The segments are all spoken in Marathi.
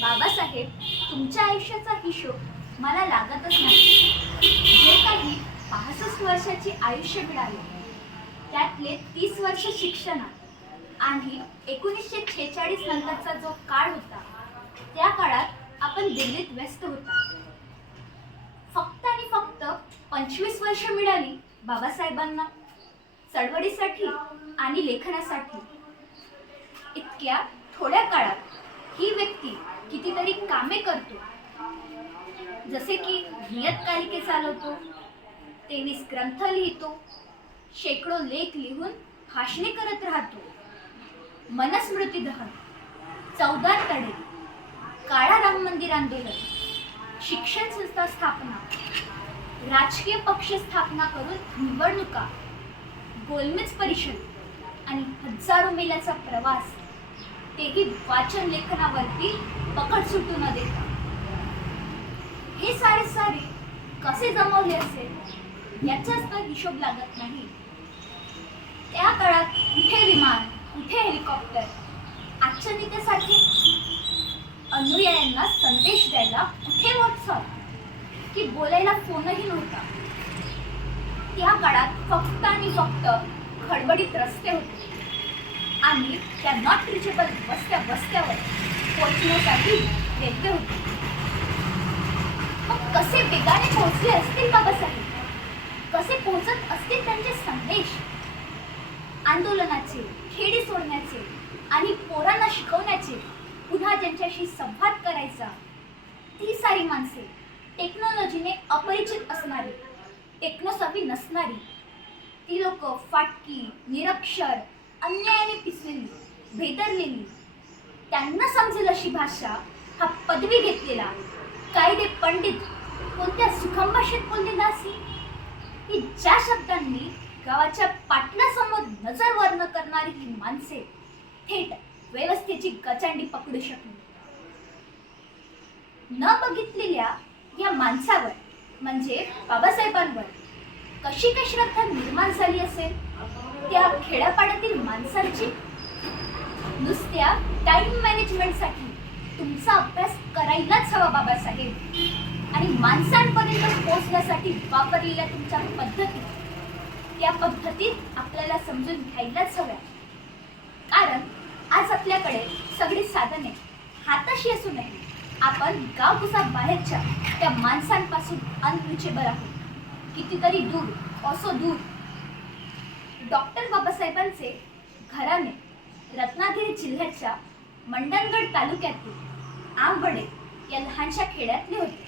बाबासाहेब, तुमच्या आयुष्याचा हिशोब मला लागतच नाही. जे काही 65 वर्षाची आयुष्य मिळाले त्यातले 30 वर्ष शिक्षणात आणि 1946 नंतरचा जो काळ होता त्या काळात आपण दिल्लीत व्यस्त होता. फक्त आणि फक्त 25 वर्ष मिळाली बाबासाहेबांना चळवळीसाठी आणि लेखनासाठी. इतक्या थोड्या काळात ही व्यक्ती कितीतरी कामे करतो, जसे की नियतकालिके चालवतो, 23 ग्रंथ लिहितो, शेकडो लेख लिहून भाषणे करत राहतो, मनस्मृती दहन, 14 तडे, काळा राम मंदिर आंदोलन, शिक्षण संस्था स्थापना, राजकीय पक्ष स्थापना करून निवडणुका, गोलमेज परिषद आणि हजारो मैलाचा प्रवास, तेही वाचन लेखनावरती पकड सुटू न देता. हे सारे कसे जमवले असेल याचाच तर हिशोब लागत नाही. त्या काळात कुठे विमान, कुठे हेलिकॉप्टर, आजच्या नेत्यासाठी अनुयायांना संदेश द्यायला कुठे व्हॉट्सअप की बोलायला फोनही नव्हता. त्या काळात फक्त आणि फक्त खडबडीत रस्ते होते आणि त्या नॉट रिचेबल वस्त्यावर पोहोचण्यासाठी रेल्वे होती. मग कसे वेगाने पोहोचले असतील बाबासाहेब? कसे पोहोचत असतील त्यांचे संदेश? आंदोलनाचे, खेडे सोडण्याचे आणि पोरांना शिकवण्याचे, पुन्हा ज्यांच्याशी संवाद करायचा, ती सारी माणसे टेक्नॉलॉजीने अपरिचित असणारी, टेक्नोसॉफी नसणारी, ती लोक फाटकी, निरक्षर, अन्यायाने पिसलेली, भेदरलेली, त्यांना समजेल अशी भाषा हा पदवी घेतलेला कायदे पंडित कोणत्या सुखम भाषेत बोललेला असेल की ज्या शब्दांनी गावाच्या पाटलासमोर नजर वर न करणारी ही माणसे थेट व्यवस्थेची गचांडी पकडू शकली. न बघितलेल्या या माणसावर म्हणजे बाबासाहेबांवर कशी काय श्रद्धा निर्माण झाली असेल त्या खेड्यापाड्यातील माणसांची? नुसत्या टाइम मॅनेजमेंटसाठी तुमचा अभ्यास करायलाच हवा बाबासाहेब, आणि माणसांपर्यंत पोहोचण्यासाठी वापरलेल्या तुमच्या पद्धती, त्या पद्धतीत आपल्याला समजून घ्यायलाच हव्या. कारण आज आपल्याकडे सगळी साधने हाताशी असूनही आपण गावकुसा बाहेरच्या त्या माणसांपासून अनरिचेबल आहोत, कितीतरी दूर, असो दूर. डॉक्टर बाबासाहेबांचे घराणे रत्नागिरी जिल्ह्याच्या मंडणगड तालुक्यातील आंबडे या लहानशा खेड्यातले होते.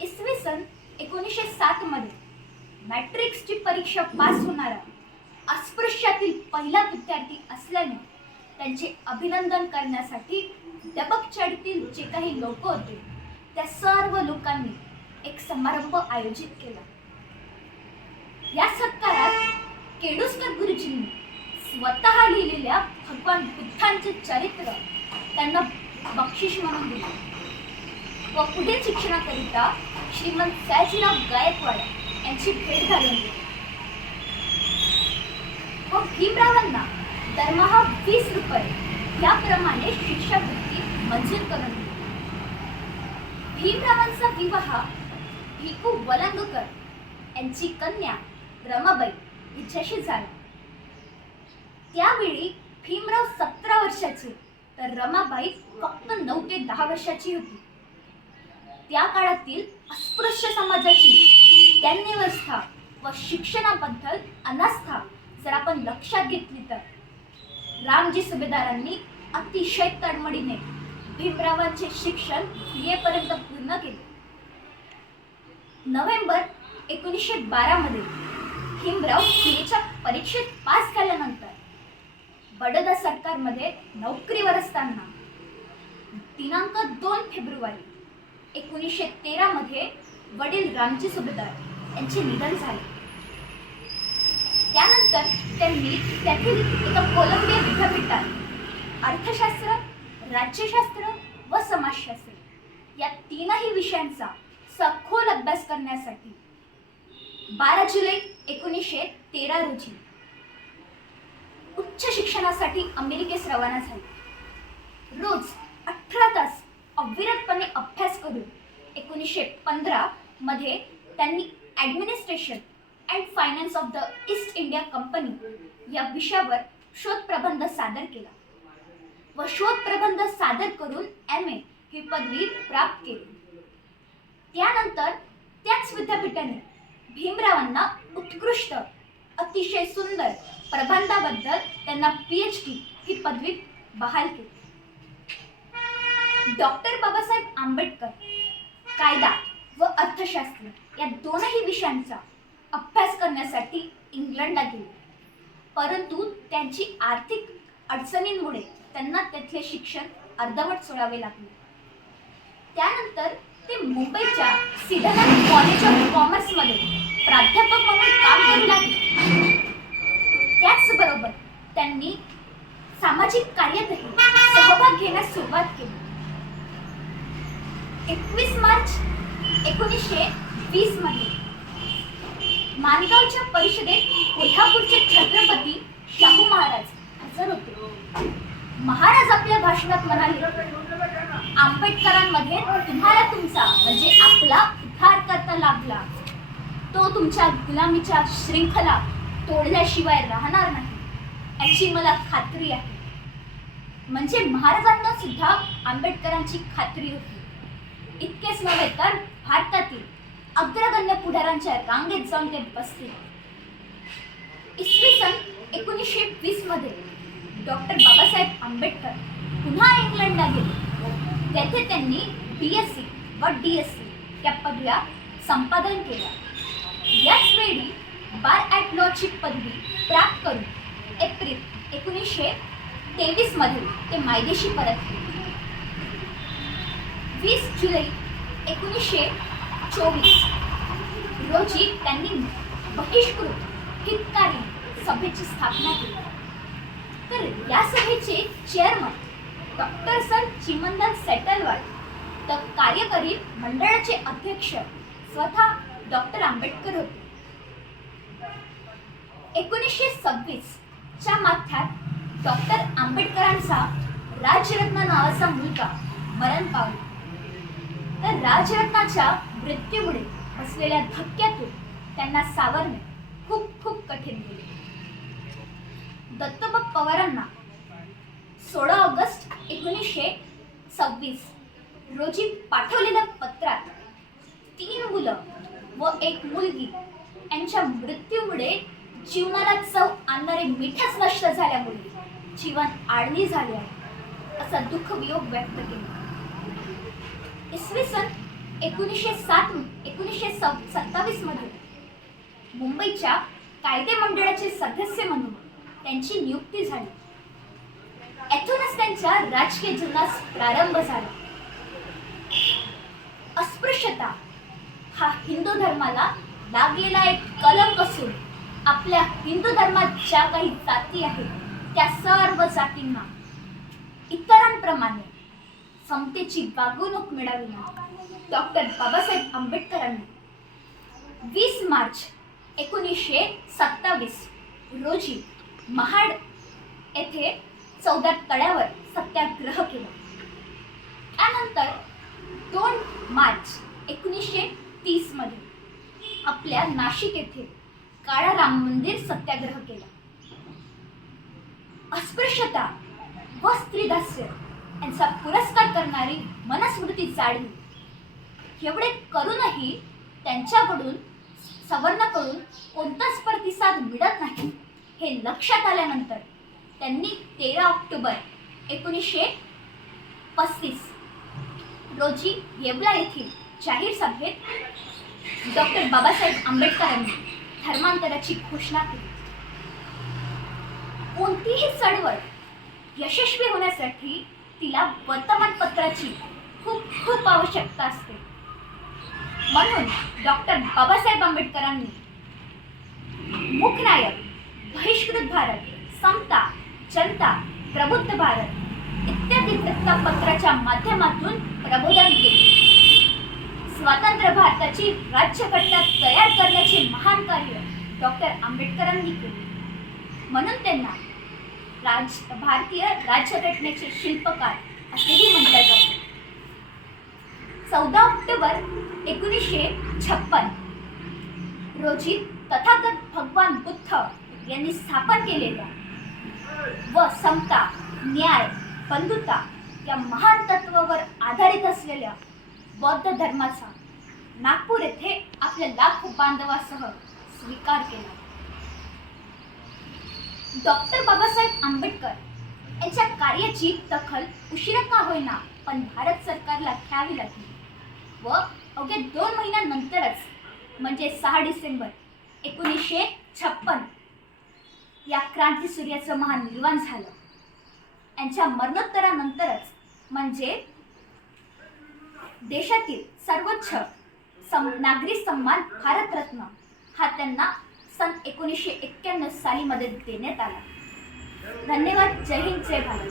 इसवी सन 1907 मध्ये मॅट्रिक्सची परीक्षा पास होणारा अस्पृश्यातील पहिला विद्यार्थी असल्याने त्यांचे अभिनंदन करण्यासाठी डबकचाडीतील जे काही लोक होते त्या सर्व लोकांनी एक समारंभ आयोजित केला. या सत्कारात केडुस्कर गुरुजींनी स्वतः लिहिलेल्या भगवान बुद्धांचे चरित्र त्यांना बक्षीस म्हणून दिले व पुढील शिक्षणाकरिता श्रीमंत सयाजीराव गायकवाड यांची भेट घालून दिली व भीमरावांना दरमहा 20 रुपये याप्रमाणे शिष्यवृत्ती मंजूर करून दिली. भीमरावांचा विवाह भिकू वलंगकर यांची कन्या रमाबाई हिच्याशी झाला. त्यावेळी भीमराव 17 वर्षाचे तर रमाबाई फक्त 9 ते 10 वर्षाची होती. त्या काळातील अस्पृश्य समाजाची त्यांन्यवस्था व शिक्षणाबद्दल अनास्था जर आपण लक्षात घेतली तर रामजी सुभेदारांनी अतिशय तळमळीने भीमरावांचे शिक्षण BA पर्यंत पूर्ण केले. नोव्हेंबर 1912 मध्ये भीमराव BAच्या परीक्षेत पास झाल्यानंतर बडोदा सरकारमध्ये नोकरीवर असताना दिनांक 2 फेब्रुवारी 1913 मध्ये वडील रामजी सुभेदार यांचे निधन झाले. त्यानंतर त्यांनी त्यातील एका कोलंबिया विद्यापीठात अर्थशास्त्र, राज्यशास्त्र व समाजशास्त्र या तीनही विषयांचा सखोल अभ्यास करण्यासाठी 12 जुलै 1913 रोजी उच्च शिक्षणासाठी अमेरिकेस रवाना झाले. रोज 18 करून 1915 मध्ये त्यांनी administration and finance of the east India company या विषयावर शोधप्रबंध सादर केला व शोधप्रबंध सादर करून MA ही पदवी प्राप्त केली. त्यानंतर त्याच विद्यापीठाने भीमरावांना उत्कृष्ट अतिशय सुंदर प्रबंधाबद्दल त्यांना PhD ही पदवी बहाल केली. डॉक्टर बाबासाहेब आंबेडकर कायदा व अर्थशास्त्र या दोनही विषयांचा अभ्यास करण्यासाठी इंग्लंडला गेले, परंतु त्यांची आर्थिक अडचणींमुळे त्यांना तेथले शिक्षण अर्धवट सोडावे लागले. त्यानंतर ते मुंबईच्या सिद्धार्थ कॉलेज ऑफ कॉमर्समध्ये प्राध्यापक म्हणून काम करू लागले. त्याचबरोबर त्यांनी सामाजिक कार्यातही सहभाग घेण्यास सुरुवात केली. 21 मार्च 1920 मध्ये माणगावच्या परिषदेत कोल्हापूरचे छत्रपती शाहू महाराज हजर होते. महाराज आपल्या भाषणात म्हणाले, आंबेडकरांमध्ये तुम्हाला तुमचा म्हणजे आपला उद्धार करता लाभला. तो तुमच्या गुलामीच्या शृंखला तोडल्याशिवाय राहणार नाही याची मला खात्री आहे. म्हणजे महाराजांना सुद्धा आंबेडकरांची खात्री होती. इतकेच नव्हे तर भारतातील अग्रगण्य पुढाऱ्यांच्या रांगेत जाऊन ते बसले. इसवी सन 1920 मध्ये डॉक्टर बाबासाहेब आंबेडकर पुन्हा इंग्लंडला गेले. तेथे त्यांनी BSc व DSc या पदव्या संपादन केल्या. याच वेळी बार ॲट लॉची पदवी प्राप्त करून एप्रिल 1923 मध्ये ते मायदेशी परतले. 20 जुलै 1924 रोजी त्यांनी बहिष्कृत हितकारी सभेची स्थापना केली. तर या सभेचे chairman doctor sir Chimanlal Setalvad, तर कार्यकारी मंडळाचे अध्यक्ष स्वतः डॉक्टर आंबेडकर होते. 1926 च्या माथ्यात डॉक्टर आंबेडकरांचा राजरत्न नावाचा मुलगा मरण पावला. तर राजरत्नाच्या मृत्यूमुळे बसलेल्या धक्क्यातून त्यांना सावरणे खूप खूप कठीण गेले. दत्तोबा पवारांना 16 ऑगस्ट 1926 रोजी पाठवलेल्या पत्रात 3 मुलं व 1 मुलगी यांच्या मृत्यूमुळे जीवनाला चव आणणारे मीठच नष्ट झाल्यामुळे जीवन आळणी झाले आहे असा दुःखवियोग व्यक्त केला. इसवी सन 1927 मध्ये मुंबईच्या कायदे मंडळाचे सदस्य म्हणून त्यांची नियुक्ती झाली. येथूनच त्यांच्या राजकीय जीवनास प्रारंभ झाला. अस्पृश्यता हा हिंदू धर्माला लागलेला एक कलंक असून आपल्या हिंदू धर्मात ज्या काही जाती आहेत त्या सर्व जातींना इतरांप्रमाणे समतेची वागणूक मिळावी डॉक्टर बाबासाहेब आंबेडकरांनी 20 मार्च 1927 रोजी महाड येथे 14 तळ्यावर सत्याग्रह केला. त्यानंतर 2 मार्च 1930 मध्ये आपल्या नाशिक येथे काळा राम मंदिर सत्याग्रह केला. अस्पृश्यता व स्त्रीदास्य यांचा पुरस्कार करणारी मनुस्मृती जाळली. एवढे करूनही त्यांच्याकडून सवर्णाकडून कोणताच प्रतिसाद मिळत नाही हे लक्षात आल्यानंतर त्यांनी 13 ऑक्टोबर 1935 रोजी येवला येथील जाहीर सभेत डॉक्टर बाबासाहेब आंबेडकरांनी धर्मांतराची घोषणा केली. कोणतीही चळवळ यशस्वी होण्यासाठी तिला वर्तमानपत्राची खूप खूप आवश्यकता असते. म्हणून डॉक्टर बाबासाहेब आंबेडकरांनी मूकनायक, बहिष्कृत भारत, समता, जनता, प्रबुद्ध भारत इत्यादी वृत्तपत्राच्या माध्यमातून प्रबोधन केले. स्वतंत्र भारताची राज्यघटना तयार करण्याचे महान कार्य डॉक्टर आंबेडकरांनी केले. म्हणून त्यांना भारतीय राज्यघटनेचे शिल्पकार असेही म्हटले जाते. 14 ऑक्टोबर 1956 रोजी तथागत भगवान बुद्ध यांनी स्थापन केलेल्या व समता, न्याय, बंधुता या महान तत्वावर आधारित असलेल्या बौद्ध धर्माचा नागपूर येथे आपल्या लाखो बांधवासह स्वीकार केला. डॉक्टर बाबासाहेब आंबेडकर यांच्या कार्याची दखल उशिरा का होईना पण भारत सरकारला घ्यावी लागली व अवघ्या 2 महिन्यानंतरच म्हणजे 6 डिसेंबर 1956 या क्रांतीसूर्याचं महानिर्वाण झालं. यांच्या मरणोत्तरानंतरच म्हणजे देशातील सर्वोच्च नागरी सन्मान भारतरत्न हा त्यांना सन 1991 सालीमध्ये देण्यात आला. धन्यवाद. जय हिंद, जय भारत.